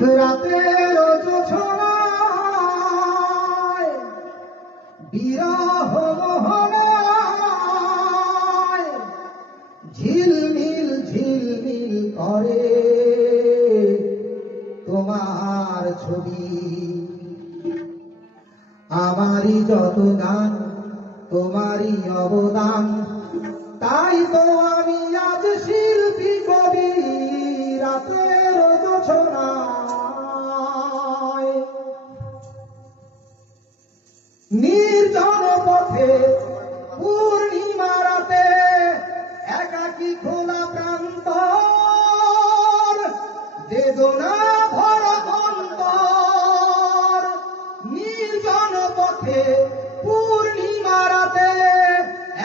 রাতের জোছনায় বিরহ মোহনায় ঝিলমিল ঝিলমিল করে তোমার ছবি। আমারই যত গান তোমারই অবদান, তাই তো আমি আজ শিল্পী কবি। রাতের জোছনায় নির্জন পথে পূর্ণিমা রাতে একাকী খোলা প্রান্তর, বেদনা ভরা অন্তর। নির্জন পথে পূর্ণিমা রাতে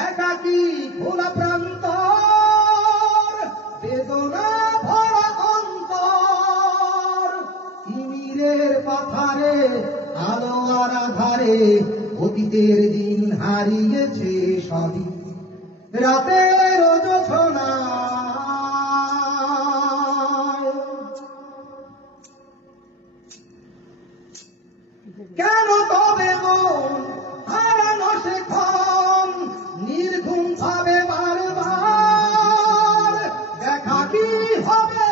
একাকী খোলা প্রান্তর, বেদনা ভরা অন্তর। তিমিরের পাথারে আলো আর আধারে অতীতের দিন হারিয়েছে সবই। রাতের জোছনায় কেন তবে মন হারানো সে ক্ষণ নির্ঘুম ভাবে বারবার, দেখা কি হবে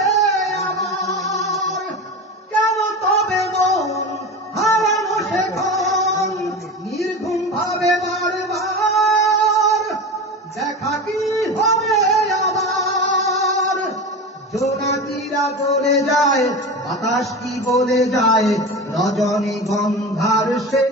আমার? কেন তবে মন হারানো সে ক্ষণ নির্ঘুম ভাবে বারবার, দেখা কি হবে আবার? জোনাকিরা গলে যায়, বাতাস কি বলে যায়, রজনী গন্ধার সেই